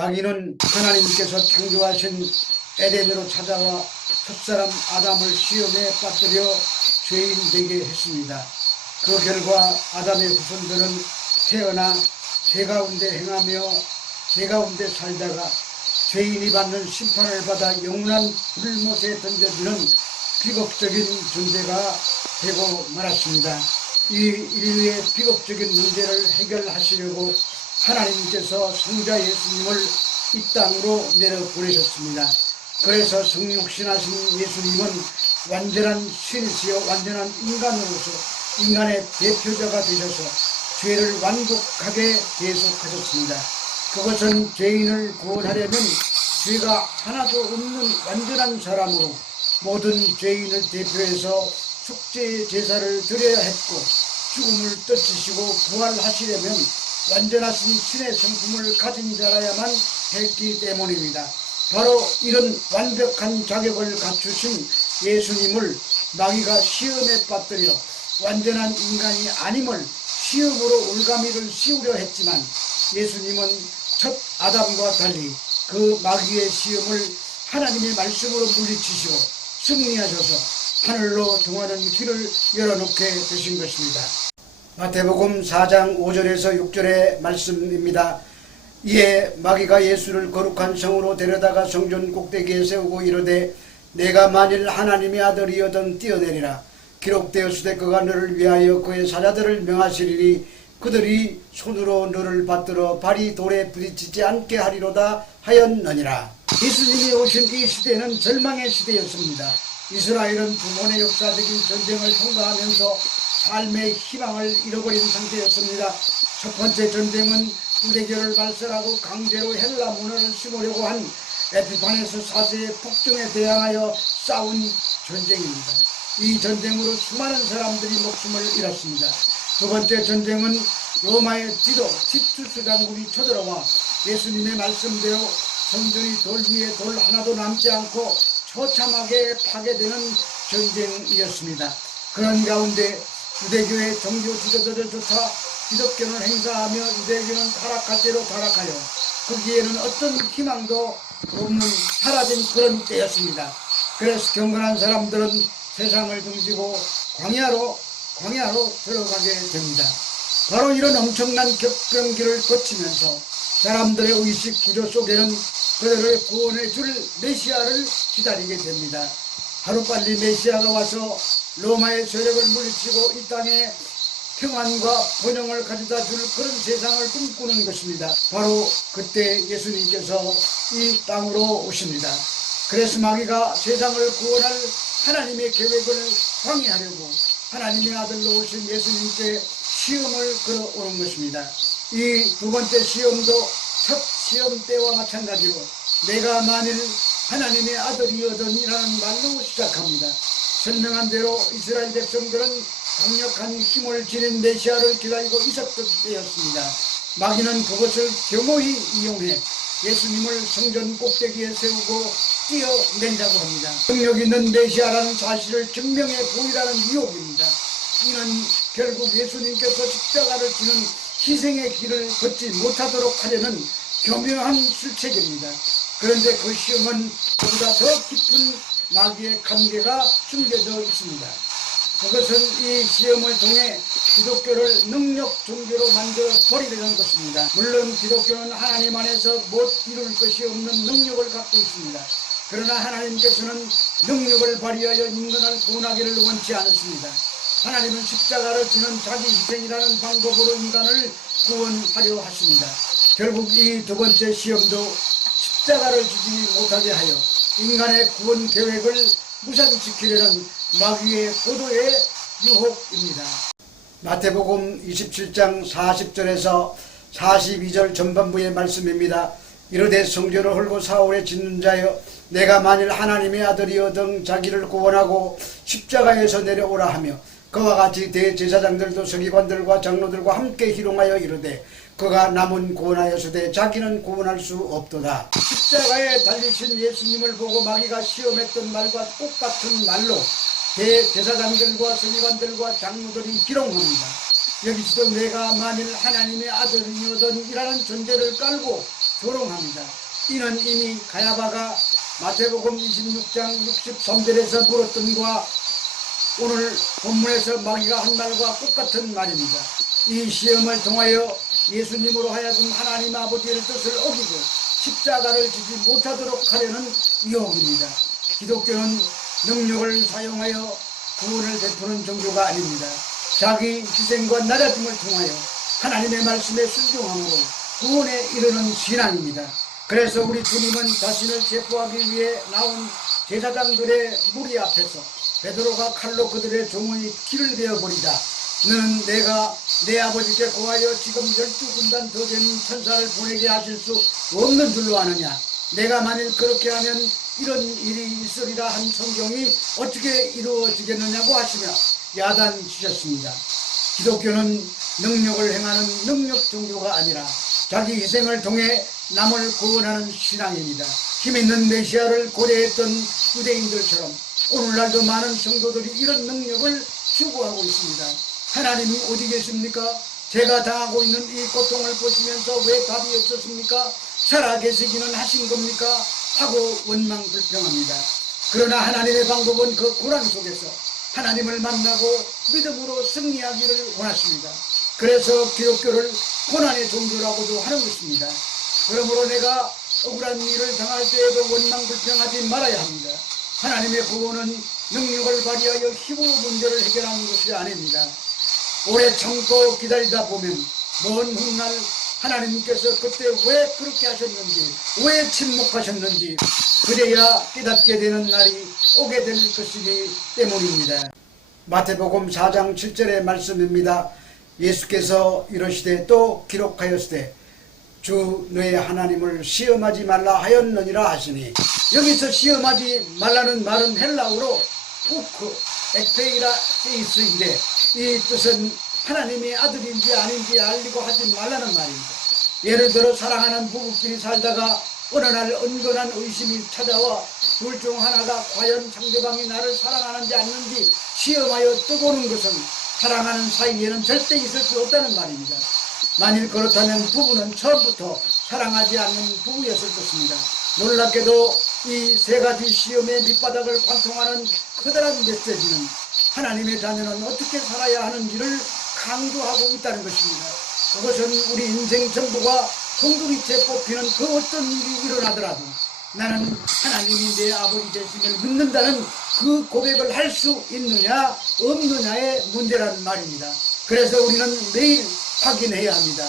마귀는 하나님께서 창조하신 에덴으로 찾아와 첫사람 아담을 시험에 빠뜨려 죄인 되게 했습니다. 그 결과 아담의 후손들은 태어나 죄 가운데 행하며 죄 가운데 살다가 죄인이 받는 심판을 받아 영원한 불못에 던져지는 비극적인 존재가 되고 말았습니다. 이 인류의 비극적인 문제를 해결하시려고 하나님께서 성자 예수님을 이 땅으로 내려보내셨습니다. 그래서 성육신하신 예수님은 완전한 신이시여 완전한 인간으로서 인간의 대표자가 되셔서 죄를 완곡하게 계속하셨습니다. 그것은 죄인을 구원하려면 죄가 하나도 없는 완전한 사람으로 모든 죄인을 대표해서 속죄의 제사를 드려야 했고 죽음을 떨치시고 부활하시려면 완전하신 신의 성품을 가진 자라야만 했기 때문입니다. 바로 이런 완벽한 자격을 갖추신 예수님을 마귀가 시험에 빠뜨려 완전한 인간이 아님을 시험으로 올가미를 씌우려 했지만 예수님은 첫 아담과 달리 그 마귀의 시험을 하나님의 말씀으로 물리치시고 승리하셔서 하늘로 통하는 길을 열어놓게 되신 것입니다. 마태복음 4장 5절에서 6절의 말씀입니다. 이에 마귀가 예수를 거룩한 성으로 데려다가 성전 꼭대기에 세우고 이르되 내가 만일 하나님의 아들이여든 뛰어내리라. 기록되었으되 그가 너를 위하여 그의 사자들을 명하시리니 그들이 손으로 너를 받들어 발이 돌에 부딪히지 않게 하리로다 하였느니라. 예수님이 오신 이 시대는 절망의 시대였습니다. 이스라엘은 두 번의 역사적인 전쟁을 통과하면서 삶의 희망을 잃어버린 상태였습니다. 첫 번째 전쟁은 유대교를 발설하고 강제로 헬라 문화를 심으려고 한 에피파네스 4세의 폭정에 대항하여 싸운 전쟁입니다. 이 전쟁으로 수많은 사람들이 목숨을 잃었습니다. 두 번째 전쟁은 로마의 디도 티투스 장군이 쳐들어와 예수님의 말씀대로 성전이 돌 위에 돌 하나도 남지 않고 처참하게 파괴되는 전쟁이었습니다. 그런 가운데 유대교의 종교 지도자들조차 기독교는 행사하며 유대교는 타락할 대로 타락하여 거기에는 어떤 희망도 없는 사라진 그런 때였습니다. 그래서 경건한 사람들은 세상을 등지고 광야로 들어가게 됩니다. 바로 이런 엄청난 격변기를 거치면서 사람들의 의식 구조 속에는 그들을 구원해 줄 메시아를 기다리게 됩니다. 하루빨리 메시아가 와서 로마의 세력을 물리치고 이 땅에 평안과 번영을 가져다 줄 그런 세상을 꿈꾸는 것입니다. 바로 그때 예수님께서 이 땅으로 오십니다. 그래서 마귀가 세상을 구원할 하나님의 계획을 방해하려고 하나님의 아들로 오신 예수님께 시험을 걸어오는 것입니다. 이 두 번째 시험도 첫 시험 때와 마찬가지로 내가 만일 하나님의 아들이여든 이라는 말로 시작합니다. 설명한 대로 이스라엘 백성들은 강력한 힘을 지닌 메시아를 기다리고 있었던 때였습니다. 마귀는 그것을 겸허히 이용해 예수님을 성전 꼭대기에 세우고 뛰어낸다고 합니다. 능력 있는 메시아라는 사실을 증명해 보이라는 유혹입니다. 이는 결국 예수님께서 십자가를 지는 희생의 길을 걷지 못하도록 하려는 교묘한 술책입니다. 그런데 그 시험은 그보다 더 깊은 마귀의 관계가 숨겨져 있습니다. 그것은 이 시험을 통해 기독교를 능력 종교로 만들어 버리려는 것입니다. 물론 기독교는 하나님 안에서 못 이룰 것이 없는 능력을 갖고 있습니다. 그러나 하나님께서는 능력을 발휘하여 인간을 구원하기를 원치 않습니다. 하나님은 십자가를 지는 자기 희생이라는 방법으로 인간을 구원하려 하십니다. 결국 이 두 번째 시험도 십자가를 지지 못하게 하여 인간의 구원 계획을 무산시키려는 마귀의 고도의 유혹입니다. 마태복음 27장 40절에서 42절 전반부의 말씀입니다. 이르되 성전을 헐고 사흘에 짓는 자여 내가 만일 하나님의 아들이여든 자기를 구원하고 십자가에서 내려오라 하며 그와 같이 대제사장들도 서기관들과 장로들과 함께 희롱하여 이르되 그가 남은 구원하였으되 자기는 구원할 수 없도다. 십자가에 달리신 예수님을 보고 마귀가 시험했던 말과 똑같은 말로 대제사장들과 서기관들과 장로들이 희롱합니다. 여기서도 내가 만일 하나님의 아들이여든 이라는 전제를 깔고 조롱합니다. 이는 이미 가야바가 마태복음 26장 63절에서 물었던 것과 오늘 본문에서 마귀가 한 말과 똑같은 말입니다. 이 시험을 통하여 예수님으로 하여금 하나님 아버지의 뜻을 어기고 십자가를 지지 못하도록 하려는 유혹입니다. 기독교는 능력을 사용하여 구원을 베푸는 종교가 아닙니다. 자기 희생과 낮아짐을 통하여 하나님의 말씀에 순종함으로 구원에 이르는 신앙입니다. 그래서 우리 주님은 자신을 체포하기 위해 나온 제사장들의 무리 앞에서 베드로가 칼로 그들의 종의 길을 베어버리다. 너는 내가 내 아버지께 고하여 지금 12군단 더 되는 천사를 보내게 하실 수 없는 줄로 아느냐. 내가 만일 그렇게 하면 이런 일이 있으리라 한 성경이 어떻게 이루어지겠느냐고 하시며 야단치셨습니다. 기독교는 능력을 행하는 능력 종교가 아니라 자기 희생을 통해 남을 구원하는 신앙입니다. 힘있는 메시아를 고대했던 유대인들처럼 오늘날도 많은 성도들이 이런 능력을 추구하고 있습니다. 하나님이 어디 계십니까? 제가 당하고 있는 이 고통을 보시면서 왜 답이 없었습니까? 살아계시기는 하신 겁니까? 하고 원망불평합니다. 그러나 하나님의 방법은 그 고난 속에서 하나님을 만나고 믿음으로 승리하기를 원하십니다. 그래서 기독교를 고난의 종교라고도 하는 것입니다. 그러므로 내가 억울한 일을 당할 때에도 원망불평하지 말아야 합니다. 하나님의 구원은 능력을 발휘하여 힘으로 문제를 해결하는 것이 아닙니다. 오래 참고 기다리다 보면 먼 훗날 하나님께서 그때 왜 그렇게 하셨는지, 왜 침묵하셨는지 그래야 깨닫게 되는 날이 오게 될 것이기 때문입니다. 마태복음 4장 7절의 말씀입니다. 예수께서 이러시되 또 기록하였으되 주 너의 하나님을 시험하지 말라 하였느니라 하시니, 여기서 시험하지 말라는 말은 헬라어로 우크 ek페이라 세이스인데 이 뜻은 하나님의 아들인지 아닌지 알리고 하지 말라는 말입니다. 예를 들어 사랑하는 부부끼리 살다가 어느 날 은근한 의심이 찾아와 둘 중 하나가 과연 상대방이 나를 사랑하는지 않는지 시험하여 떠보는 것은 사랑하는 사이에는 절대 있을 수 없다는 말입니다. 만일 그렇다면 부부는 처음부터 사랑하지 않는 부부였을 것입니다. 놀랍게도 이 세 가지 시험의 밑바닥을 관통하는 커다란 메시지는 하나님의 자녀는 어떻게 살아야 하는지를 강조하고 있다는 것입니다. 그것은 우리 인생 전부가 송두리째 뽑히는 그 어떤 일이 일어나더라도 나는 하나님이 내 아버지 되심을 믿는다는 그 고백을 할 수 있느냐 없느냐의 문제라는 말입니다. 그래서 우리는 매일 확인해야 합니다.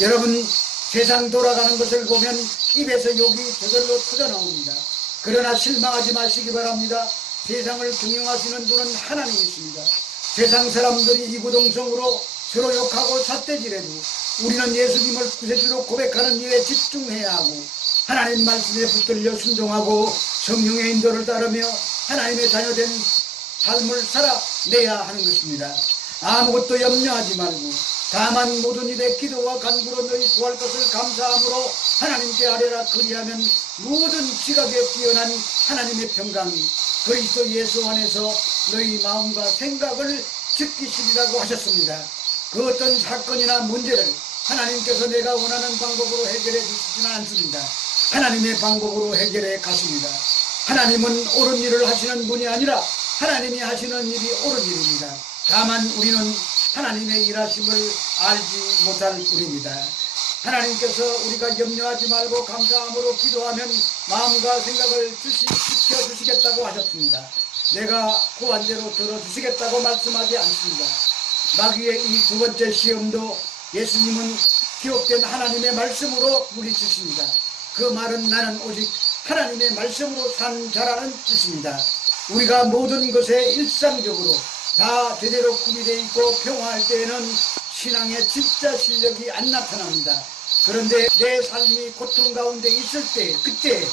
여러분, 세상 돌아가는 것을 보면 입에서 욕이 저절로 터져나옵니다. 그러나 실망하지 마시기 바랍니다. 세상을 경영하시는 분은 하나님이십니다. 세상 사람들이 이구동성으로 서로 욕하고 삿대질해도 우리는 예수님을 구세주로 고백하는 일에 집중해야 하고 하나님 말씀에 붙들려 순종하고 성령의 인도를 따르며 하나님의 자녀된 삶을 살아내야 하는 것입니다. 아무것도 염려하지 말고 다만 모든 일에 기도와 간구로 너희 구할 것을 감사함으로 하나님께 아뢰라. 그리하면 모든 지각에 뛰어난 하나님의 평강이 그리스도 예수 안에서 너희 마음과 생각을 지키시리라고 하셨습니다. 그 어떤 사건이나 문제를 하나님께서 내가 원하는 방법으로 해결해 주시지는 않습니다. 하나님의 방법으로 해결해 가십니다. 하나님은 옳은 일을 하시는 분이 아니라 하나님이 하시는 일이 옳은 일입니다. 다만 우리는 하나님의 일하심을 알지 못할 뿐입니다. 하나님께서 우리가 염려하지 말고 감사함으로 기도하면 마음과 생각을 지켜주시겠다고 하셨습니다. 내가 구한 대로 들어주시겠다고 말씀하지 않습니다. 마귀의 이 두 번째 시험도 예수님은 기록된 하나님의 말씀으로 물리치십니다. 그 말은 나는 오직 하나님의 말씀으로 산 자라는 뜻입니다. 우리가 모든 것에 일상적으로 다 제대로 구비되어 있고 평화할 때에는 신앙의 진짜 실력이 안 나타납니다. 그런데 내 삶이 고통 가운데 있을 때 그때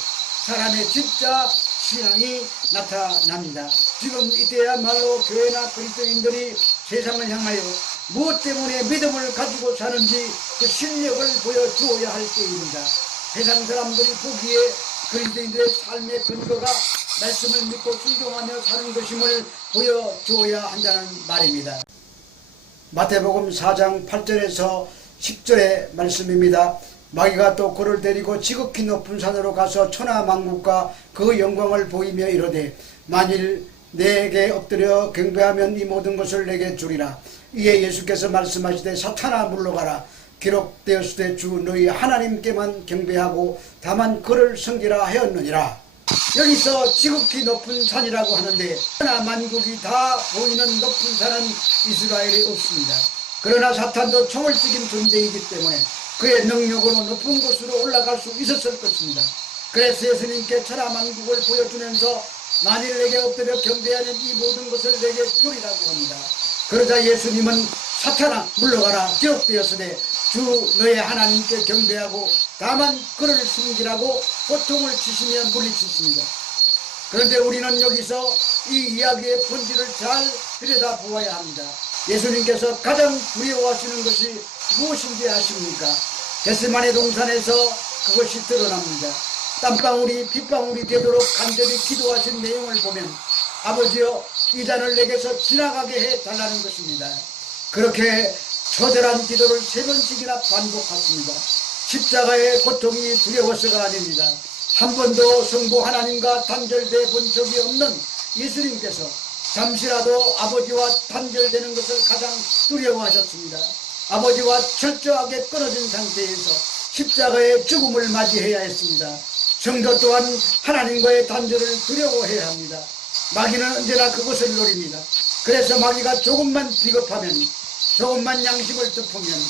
사람의 진짜 신앙이 나타납니다. 지금 이때야말로 교회나 그리스도인들이 세상을 향하여 무엇 때문에 믿음을 가지고 사는지 그 실력을 보여주어야 할 때입니다. 세상 사람들이 보기에 그리스도인들의 삶의 근거가 말씀을 믿고 순종하며 사는 것임을 보여주어야 한다는 말입니다. 마태복음 4장 8절에서 10절의 말씀입니다. 마귀가 또 그를 데리고 지극히 높은 산으로 가서 천하만국과 그 영광을 보이며 이르되 만일 내게 엎드려 경배하면 이 모든 것을 내게 주리라. 이에 예수께서 말씀하시되 사탄아 물러가라. 기록되었으되 주 너희 하나님께만 경배하고 다만 그를 섬기라 하였느니라. 여기서 지극히 높은 산이라고 하는데 천하만국이 다 보이는 높은 산은 이스라엘에 없습니다. 그러나 사탄도 총을 찌긴 존재이기 때문에 그의 능력으로 높은 곳으로 올라갈 수 있었을 것입니다. 그래서 예수님께 천하만국을 보여주면서 만일 내게 엎드려 경배하는 이 모든 것을 내게 주리라고 합니다. 그러자 예수님은 사탄아 물러가라. 기록되었으되 주 너의 하나님께 경배하고 다만 그를 숨기라고 호통을 치시며 물리치십니다. 그런데 우리는 여기서 이 이야기의 본질을 잘 들여다보아야 합니다. 예수님께서 가장 두려워하시는 것이 무엇인지 아십니까? 겟세마네 동산에서 그것이 드러납니다. 땀방울이 핏방울이 되도록 간절히 기도하신 내용을 보면 아버지여 이 잔을 내게서 지나가게 해달라는 것입니다. 그렇게 처절한 기도를 3번씩이나 반복하십니다. 십자가의 고통이 두려워서가 아닙니다. 한 번도 성부 하나님과 단절돼 본 적이 없는 예수님께서 잠시라도 아버지와 단절되는 것을 가장 두려워하셨습니다. 아버지와 철저하게 끊어진 상태에서 십자가의 죽음을 맞이해야 했습니다. 성도 또한 하나님과의 단절을 두려워해야 합니다. 마귀는 언제나 그것을 노립니다. 그래서 마귀가 조금만 비겁하면, 조금만 양심을 덮으면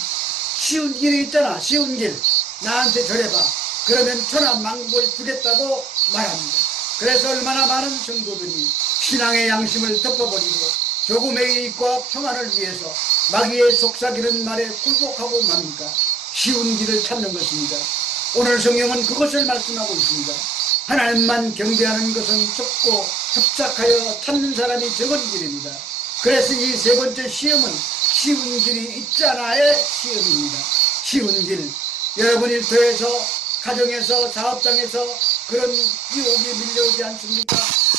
쉬운 길이 있잖아. 쉬운 길. 나한테 절해봐. 그러면 천하만국을 주겠다고 말합니다. 그래서 얼마나 많은 성도들이 신앙의 양심을 덮어버리고 조금의 이익과 평안을 위해서 마귀의 속삭이는 말에 굴복하고 맙니까? 쉬운 길을 찾는 것입니다. 오늘 성경은 그것을 말씀하고 있습니다. 하나님만 경배하는 것은 좁고 협착하여 찾는 사람이 적은 길입니다. 그래서 이 3번째 시험은 쉬운 길이 있잖아의 시험입니다. 쉬운 길. 여러분 일터에서, 가정에서, 사업장에서 그런 유혹이 밀려오지 않습니까?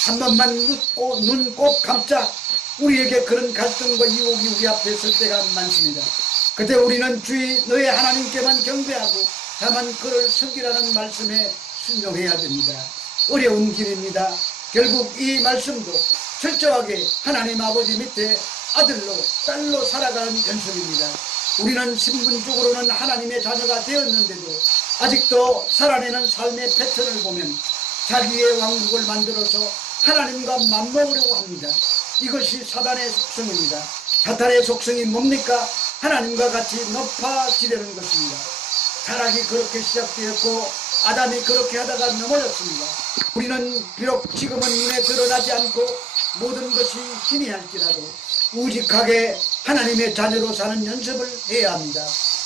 한 번만 눈 꼭 감자. 우리에게 그런 갈등과 유혹이 우리 앞에 설 때가 많습니다. 그때 우리는 주의 너의 하나님께만 경배하고 다만 그를 섬기라는 말씀에 순종해야 됩니다. 어려운 길입니다. 결국 이 말씀도 철저하게 하나님 아버지 밑에 아들로 딸로 살아가는 연습입니다. 우리는 신분적으로는 하나님의 자녀가 되었는데도 아직도 살아내는 삶의 패턴을 보면 자기의 왕국을 만들어서 하나님과 맞먹으려고 합니다. 이것이 사단의 속성입니다. 사탄의 속성이 뭡니까? 하나님과 같이 높아지려는 것입니다. 타락이 그렇게 시작되었고 아담이 그렇게 하다가 넘어졌습니다. 우리는 비록 지금은 눈에 드러나지 않고 모든 것이 희미할지라도 우직하게 하나님의 자녀로 사는 연습을 해야 합니다.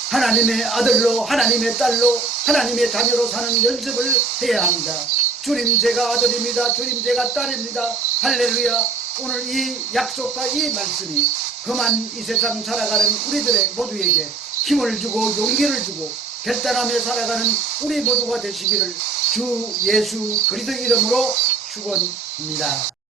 하나님의 아들로, 하나님의 딸로, 하나님의 자녀로 사는 연습을 해야 합니다. 주님 제가 아들입니다. 주님 제가 딸입니다. 할렐루야. 오늘 이 약속과 이 말씀이 그만 이 세상 살아가는 우리들의 모두에게 힘을 주고 용기를 주고 결단하며 살아가는 우리 모두가 되시기를 주 예수 그리스도 이름으로 축원합니다.